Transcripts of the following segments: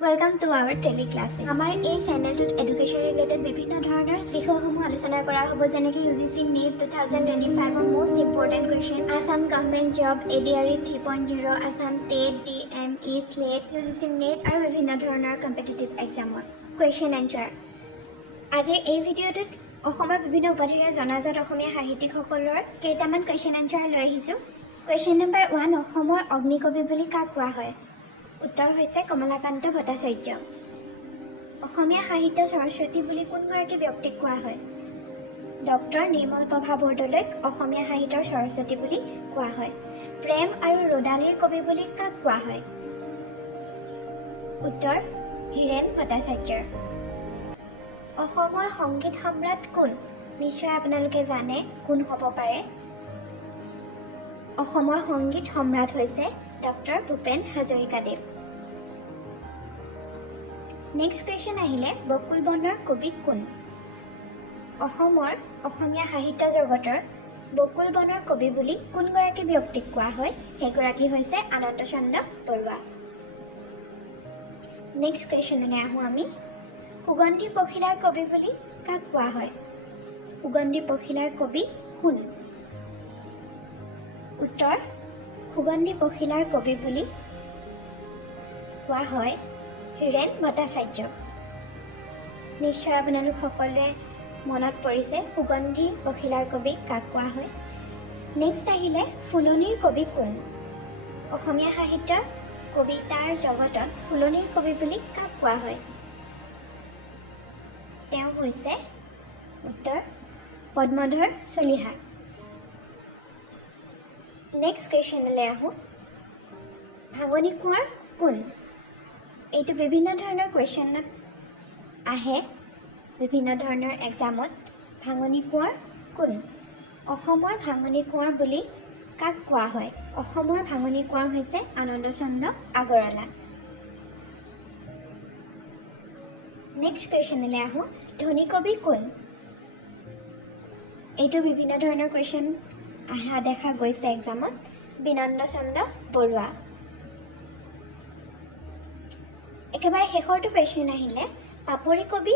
Welcome to our daily classes. Our A channel to education related বিভিন্ন ধৰণৰ বিষয়সমূহ আলোচনা কৰা হ'ব যেনেকৈ UGC NEET 2025 most important question Assam government job ADRE 3.0 Assam TET DME SLAT UGC NET আৰু বিভিন্ন ধৰণৰ competitive exam question answer আজিৰ এই ভিডিঅ'টোত অসমৰ বিভিন্ন উপাধিৰে জনাজাত অসমীয়া সাহিত্যিকসকলৰ কেইটামান question answer লৈ আহিছো question number 1 অসমৰ অগ্নিকবি বুলি কাক কোৱা হয় উত্তৰ হৈছে কমলাকান্ত ভট্টাচাৰ্য অসমীয়া সাহিত্য সৰস্বতী বুলি কোনগৰাকী ব্যক্তিক কোৱা হয় ডক্টৰ নিৰ্মল প্ৰভা বৰদলৈক অসমীয়া সাহিত্যৰ সৰস্বতী বুলি কোৱা হয় প্ৰেম আৰু ৰদালিৰ কবি বুলি কাক কোৱা হয় উত্তৰ হীৰেন ভট্টাচাৰ্য অসমৰ সংগীত সম্ৰাট কোন নিশ্চয় আপোনালোকে জানে কোন হ'ব পাৰে অসমৰ সংগীত সম্ৰাট হৈছে ডক্টৰ ভূপেন হাজৰিকাদেৱ নেক্সট কুৱেশ্যন আহিলে বকুল বনৰ কবি কোন অসমৰ অসমীয়া সাহিত্য জগতৰ বকুল বনৰ কবি বুলি কোনগৰাকী ব্যক্তিক কোৱা হয় সেইগৰাকী হৈছে আনন্দ চন্দ্ৰ বৰুৱা নেক্সট কুৱেশ্যনলৈ আহোঁ আমি সুগন্ধি পখিলাৰ কবি বুলি কাক কোৱা হয় সুগন্ধি পখিলাৰ কবি কোন উত্তৰ সুগন্ধি পখিলাৰ কবি বুলি কোৱা হয় হীৰেন ভট্টাচাৰ্য নিশ্চয় আপোনালোক সকলোৱে মনত পৰিছে সুগন্ধি পখিলাৰ কবি কাক কোৱা হয় নেক্সট আহিলে ফুলনিৰ কবি কোন অসমীয়া সাহিত্যৰ কবিতাৰ জগতত ফুলনিৰ কবি বুলি কাক কোৱা হয় তেওঁ হৈছে উত্তৰ পদ্মধৰ চলিহা নেক্সট কুৱেশ্যনলৈ আহোঁ ভাঙনি কোঁৱৰ কোন এইটো বিভিন্ন ধৰণৰ কুৱেশ্যনত আহে বিভিন্ন ধৰণৰ এক্সামত ভাঙনি কোঁৱৰ কোন অসমৰ ভাঙনি কোঁৱৰ বুলি কাক কোৱা হয় অসমৰ ভাঙনি কোঁৱৰ হৈছে আনন্দ চন্দ্ৰ আগৰৱালা নেক্সট কুৱেশ্যনলৈ আহোঁ ধনী কবি কোন এইটো বিভিন্ন ধৰণৰ কুৱেশ্যন আহা দেখা গৈছে এক্সামত বিনন্দ চন্দ্ৰ বৰুৱা একেবাৰে শেষৰটো কুৱেশ্যন আহিলে পাপৰি কবি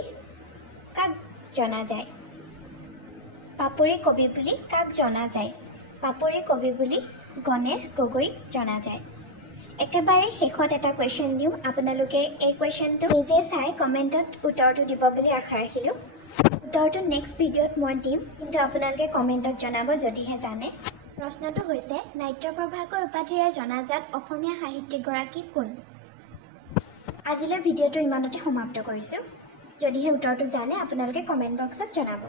কাক জনা যায় পাপৰি কবি বুলি কাক জনা যায় পাপৰি কবি বুলি গণেশ গগৈক জনা যায় একেবাৰে শেষত এটা কুৱেশ্যন দিওঁ আপোনালোকে এই কুৱেশ্যনটো নিজে চাই কমেণ্টত উত্তৰটো দিব বুলি আশা ৰাখিলোঁ উত্তৰটো নেক্সট ভিডিঅ'ত মই দিম কিন্তু আপোনালোকে কমেণ্টত জনাব যদিহে জানে প্ৰশ্নটো হৈছে নাট্যপ্ৰভাকৰ উপাধিৰে জনাজাত অসমীয়া সাহিত্যিকগৰাকী কোন আজিলৈ ভিডিঅ'টো ইমানতে সমাপ্ত কৰিছোঁ যদিহে উত্তৰটো জানে আপোনালোকে কমেণ্ট বক্সত জনাব